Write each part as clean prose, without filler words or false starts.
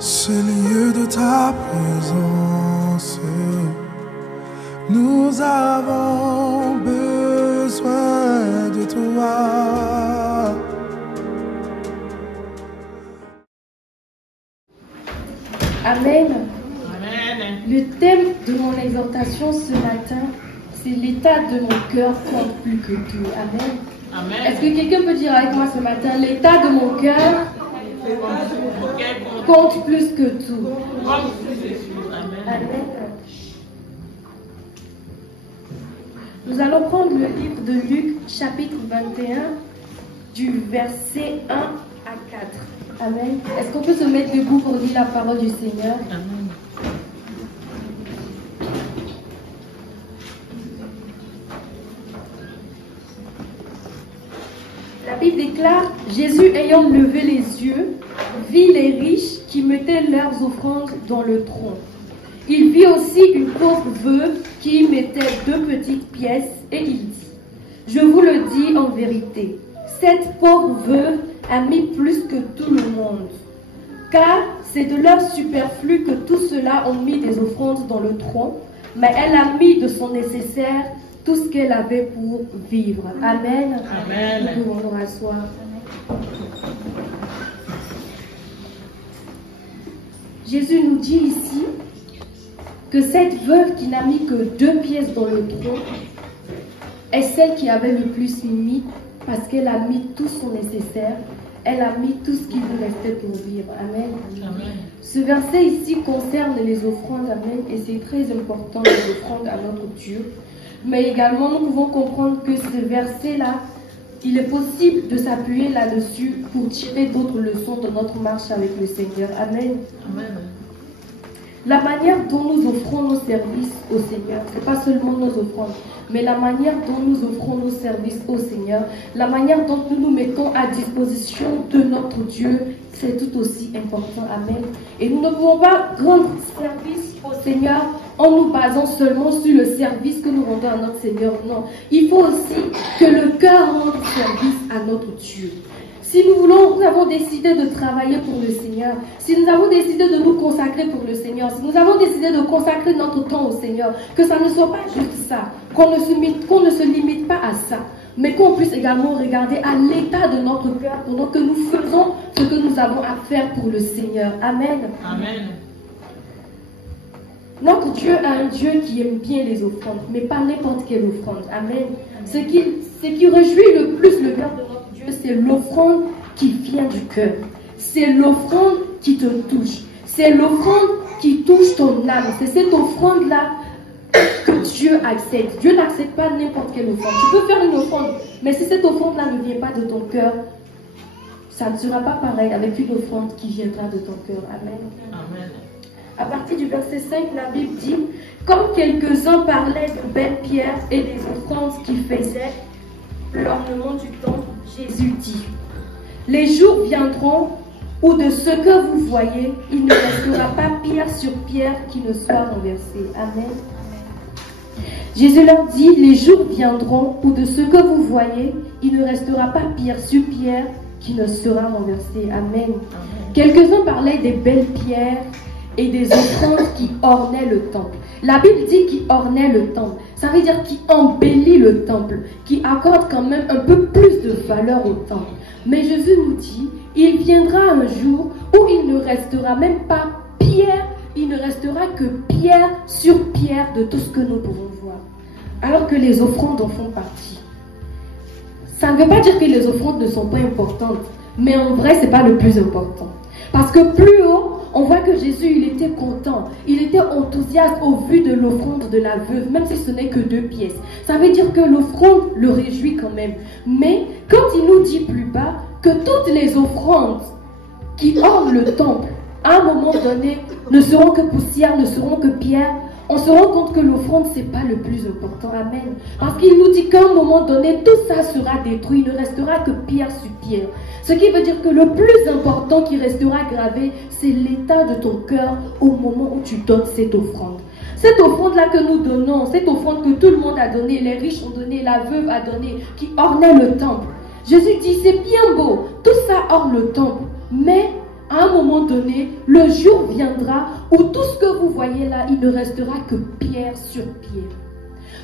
ce lieu de ta présence. Nous avons besoin de toi. Amen. Le thème de mon exhortation ce matin, c'est l'état de mon cœur compte plus que tout. Amen. Amen. Est-ce que quelqu'un peut dire avec moi ce matin, l'état de mon cœur compte plus que tout. Amen. Nous allons prendre le livre de Luc, chapitre 21, du verset 1 à 4. Amen. Est-ce qu'on peut se mettre debout pour lire la parole du Seigneur? Amen. La Bible déclare, Jésus ayant levé les yeux, vit les riches qui mettaient leurs offrandes dans le tronc. Il vit aussi une pauvre veuve qui y mettait 2 petites pièces et il dit, je vous le dis en vérité, cette pauvre veuve a mis plus que tout le monde. Car c'est de leur superflu que tous ceux-là ont mis des offrandes dans le tronc, mais elle a mis de son nécessaire tout ce qu'elle avait pour vivre. Amen. Amen. Nous pouvons nous rasseoir. Jésus nous dit ici que cette veuve qui n'a mis que 2 pièces dans le tronc est celle qui avait le plus mis parce qu'elle a mis tout son nécessaire. Elle a mis tout ce qui lui restait pour vivre. Amen. Amen. Ce verset ici concerne les offrandes. Amen. Et c'est très important les offrandes à notre Dieu. Mais également, nous pouvons comprendre que ce verset-là, il est possible de s'appuyer là-dessus pour tirer d'autres leçons de notre marche avec le Seigneur. Amen. Amen. La manière dont nous offrons nos services au Seigneur, ce n'est pas seulement nos offrandes, mais la manière dont nous offrons nos services au Seigneur, la manière dont nous nous mettons à disposition de notre Dieu, c'est tout aussi important. Amen. Et nous ne pouvons pas rendre service au Seigneur en nous basant seulement sur le service que nous rendons à notre Seigneur. Non, il faut aussi que le cœur rende service à notre Dieu. Si nous avons décidé de travailler pour le Seigneur, si nous avons décidé de nous consacrer pour le Seigneur, si nous avons décidé de consacrer notre temps au Seigneur, que ça ne soit pas juste ça, qu'on ne se limite pas à ça, mais qu'on puisse également regarder à l'état de notre cœur pendant que nous faisons ce que nous avons à faire pour le Seigneur. Amen. Amen. Notre Dieu est un Dieu qui aime bien les offrandes, mais pas n'importe quelle offrande. Amen. Ce qui réjouit le plus le cœur de notre Dieu, c'est l'offrande qui vient du cœur. C'est l'offrande qui te touche. C'est l'offrande qui touche ton âme. C'est cette offrande-là que Dieu accepte. Dieu n'accepte pas n'importe quelle offrande. Tu peux faire une offrande, mais si cette offrande-là ne vient pas de ton cœur, ça ne sera pas pareil avec une offrande qui viendra de ton cœur. Amen. Amen. À partir du verset 5, la Bible dit, comme quelques-uns parlaient de belles pierres et des offrandes qui faisaient l'ornement du temple, Jésus dit, les jours viendront où de ce que vous voyez, il ne restera pas pierre sur pierre qui ne soit renversée. Amen. Jésus leur dit, les jours viendront où de ce que vous voyez, il ne restera pas pierre sur pierre qui ne sera renversée. Amen. Amen. Quelques-uns parlaient des belles pierres et des offrandes qui ornaient le temple. La Bible dit qui ornait le temple. Ça veut dire qui embellit le temple, qui accorde quand même un peu plus de valeur au temple. Mais Jésus nous dit, il viendra un jour où il ne restera même pas pierre, il ne restera que pierre sur pierre de tout ce que nous pouvons voir. Alors que les offrandes en font partie. Ça ne veut pas dire que les offrandes ne sont pas importantes, mais en vrai, ce n'est pas le plus important. Parce que plus haut, on voit que Jésus, il était content, il était enthousiaste au vu de l'offrande de la veuve, même si ce n'est que 2 pièces. Ça veut dire que l'offrande le réjouit quand même. Mais quand il nous dit plus bas que toutes les offrandes qui ornent le temple, à un moment donné, ne seront que poussière, ne seront que pierre, on se rend compte que l'offrande, ce n'est pas le plus important. Amen. Parce qu'il nous dit qu'à un moment donné, tout ça sera détruit, il ne restera que pierre sur pierre. Ce qui veut dire que le plus important qui restera gravé, c'est l'état de ton cœur au moment où tu donnes cette offrande. Cette offrande-là que nous donnons, cette offrande que tout le monde a donnée, les riches ont donné, la veuve a donné, qui ornait le temple. Jésus dit, c'est bien beau, tout ça orne le temple, mais à un moment donné, le jour viendra où tout ce que vous voyez là, il ne restera que pierre sur pierre.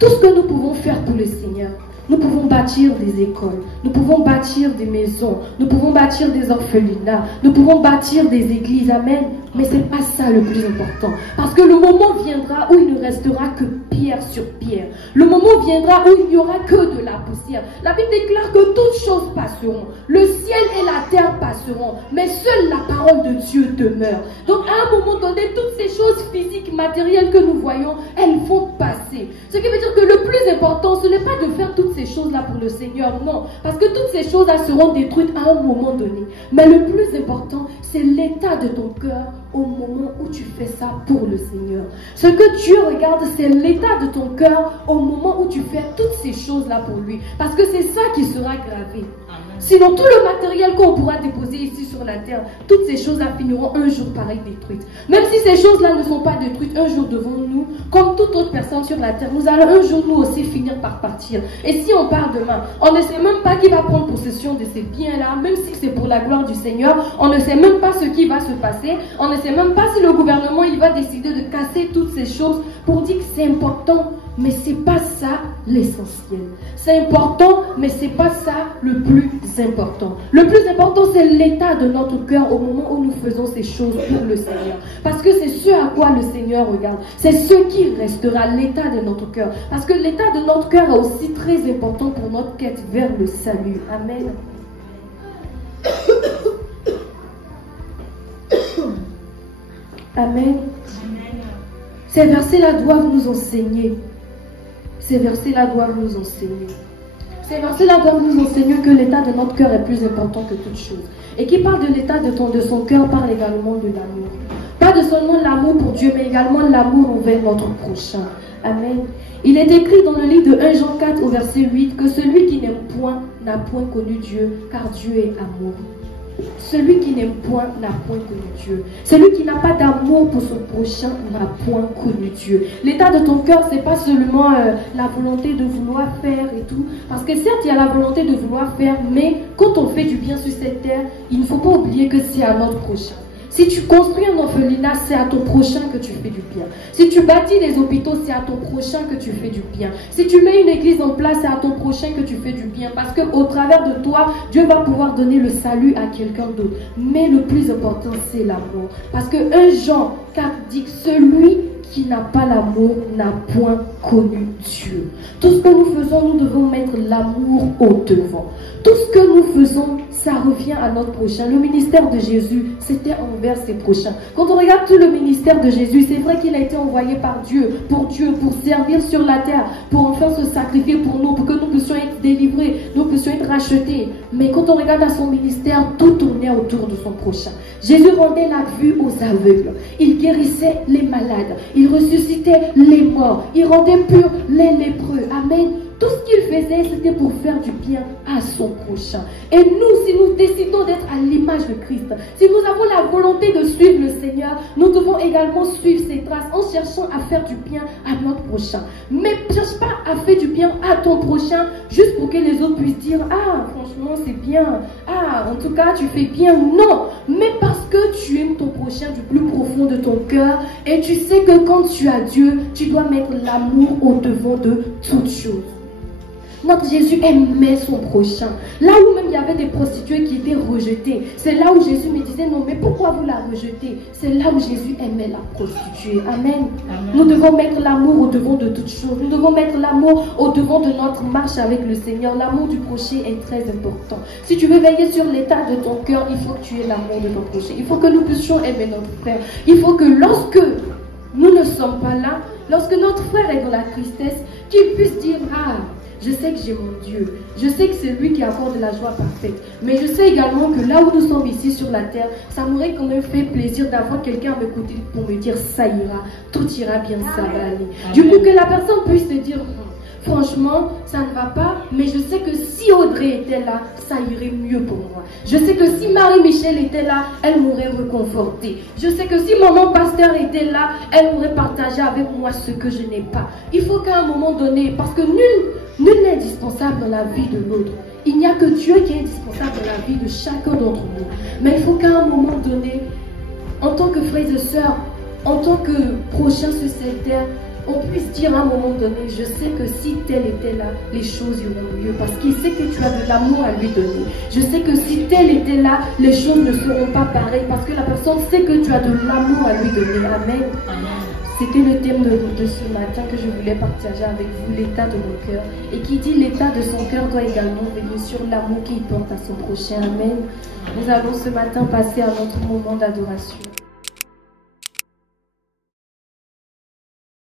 Tout ce que nous pouvons faire pour le Seigneur, nous pouvons bâtir des écoles, nous pouvons bâtir des maisons, nous pouvons bâtir des orphelinats, nous pouvons bâtir des églises, amen. Mais ce n'est pas ça le plus important. Parce que le moment viendra où il ne restera que pierre sur pierre. Le moment viendra où il n'y aura que de la poussière. La Bible déclare que toutes choses passeront. Le ciel et la terre passeront. Mais seule la parole de Dieu demeure. Donc à un moment donné, toutes ces choses physiques, matérielles que nous voyons, elles vont passer. Ce qui veut dire que le plus important, ce n'est pas de faire toutes ces choses-là pour le Seigneur, non. Parce que toutes ces choses-là seront détruites à un moment donné. Mais le plus important, c'est l'état de ton cœur au moment où tu fais ça pour le Seigneur. Ce que Dieu regarde, c'est l'état de ton cœur au moment où tu fais toutes ces choses-là pour lui. Parce que c'est ça qui sera gravé. Sinon, tout le matériel qu'on pourra déposer ici sur la terre, toutes ces choses-là finiront un jour par être détruites. Même si ces choses-là ne sont pas détruites, un jour devant nous, comme toute autre personne sur la terre, nous allons un jour nous aussi finir par partir. Et si on part demain, on ne sait même pas qui va prendre possession de ces biens-là, même si c'est pour la gloire du Seigneur, on ne sait même pas ce qui va se passer, on ne sait même pas si le gouvernement il va décider de casser toutes ces choses pour dire que c'est important. Mais c'est pas ça l'essentiel. C'est important, mais c'est pas ça le plus important. Le plus important, c'est l'état de notre cœur au moment où nous faisons ces choses pour le Seigneur. Parce que c'est ce à quoi le Seigneur regarde. C'est ce qui restera, l'état de notre cœur. Parce que l'état de notre cœur est aussi très important pour notre quête vers le salut. Amen. Amen. Ces versets-là doivent nous enseigner. Ces versets-là doivent nous enseigner. Ces versets-là doivent nous enseigner que l'état de notre cœur est plus important que toute chose. Et qui parle de l'état de son cœur parle également de l'amour. Pas de seulement l'amour pour Dieu, mais également l'amour envers notre prochain. Amen. Il est écrit dans le livre de 1 Jean 4 au verset 8 que celui qui n'aime point n'a point connu Dieu, car Dieu est amour. Celui qui n'aime point n'a point connu Dieu. Celui qui n'a pas d'amour pour son prochain n'a point connu Dieu. L'état de ton cœur, c'est pas seulement la volonté de vouloir faire et tout. Parce que certes, il y a la volonté de vouloir faire, mais quand on fait du bien sur cette terre, il ne faut pas oublier que c'est à notre prochain. Si tu construis un orphelinat, c'est à ton prochain que tu fais du bien. Si tu bâtis des hôpitaux, c'est à ton prochain que tu fais du bien. Si tu mets une église en place, c'est à ton prochain que tu fais du bien. Parce qu'au travers de toi, Dieu va pouvoir donner le salut à quelqu'un d'autre. Mais le plus important, c'est l'amour. Parce que 1 Jean 4 dit que celui qui n'a pas l'amour n'a point connu Dieu. Tout ce que nous faisons, nous devons mettre l'amour au devant. Tout ce que nous faisons, ça revient à notre prochain. Le ministère de Jésus, c'était envers ses prochains. Quand on regarde tout le ministère de Jésus, c'est vrai qu'il a été envoyé par Dieu, pour servir sur la terre, pour enfin se sacrifier pour nous, pour que nous puissions être délivrés, nous puissions être rachetés. Mais quand on regarde à son ministère, tout tournait autour de son prochain. Jésus rendait la vue aux aveugles. Il guérissait les malades. Il ressuscitait les morts. Il rendait purs les lépreux. Amen. Tout ce qu'il faisait, c'était pour faire du bien à son prochain. Et nous, si nous décidons d'être à l'image de Christ, si nous avons la volonté de suivre le Seigneur, nous devons également suivre ses traces en cherchant à faire du bien à notre prochain. Mais ne cherche pas à faire du bien à ton prochain juste pour que les autres puissent dire « Ah, franchement, c'est bien. Ah, en tout cas, tu fais bien. » Non, mais parce que tu aimes ton prochain du plus profond de ton cœur et tu sais que quand tu as Dieu, tu dois mettre l'amour au devant de toutes choses. Notre Jésus aimait son prochain. Là où même il y avait des prostituées qui étaient rejetées, c'est là où Jésus me disait non, mais pourquoi vous la rejetez? C'est là où Jésus aimait la prostituée. Amen. Amen. Nous devons mettre l'amour au devant de toutes choses. Nous devons mettre l'amour au devant de notre marche avec le Seigneur. L'amour du prochain est très important. Si tu veux veiller sur l'état de ton cœur, il faut que tu aies l'amour de ton prochain. Il faut que nous puissions aimer notre frère. Il faut que lorsque nous ne sommes pas là, lorsque notre frère est dans la tristesse, qu'il puisse dire ah, je sais que j'ai mon Dieu. Je sais que c'est lui qui accorde la joie parfaite. Mais je sais également que là où nous sommes ici sur la terre, ça m'aurait quand même fait plaisir d'avoir quelqu'un à mes côtés pour me dire ça ira, tout ira bien, ça va aller. Du coup, que la personne puisse se dire franchement, ça ne va pas, mais je sais que si Audrey était là, ça irait mieux pour moi. Je sais que si Marie-Michel était là, elle m'aurait reconforté. Je sais que si maman pasteur était là, elle m'aurait partagé avec moi ce que je n'ai pas. Il faut qu'à un moment donné, parce que nul n'est indispensable dans la vie de l'autre. Il n'y a que Dieu qui est indispensable dans la vie de chacun d'entre nous. Mais il faut qu'à un moment donné, en tant que frères et sœurs, en tant que prochains sociétaires, on puisse dire à un moment donné, je sais que si tel était là, les choses iront mieux. Parce qu'il sait que tu as de l'amour à lui donner. Je sais que si tel était là, les choses ne seront pas pareilles. Parce que la personne sait que tu as de l'amour à lui donner. Amen. C'était le thème de ce matin que je voulais partager avec vous, l'état de mon cœur. Et qui dit l'état de son cœur doit également venir sur l'amour qu'il porte à son prochain. Amen. Nous allons ce matin passer à notre moment d'adoration.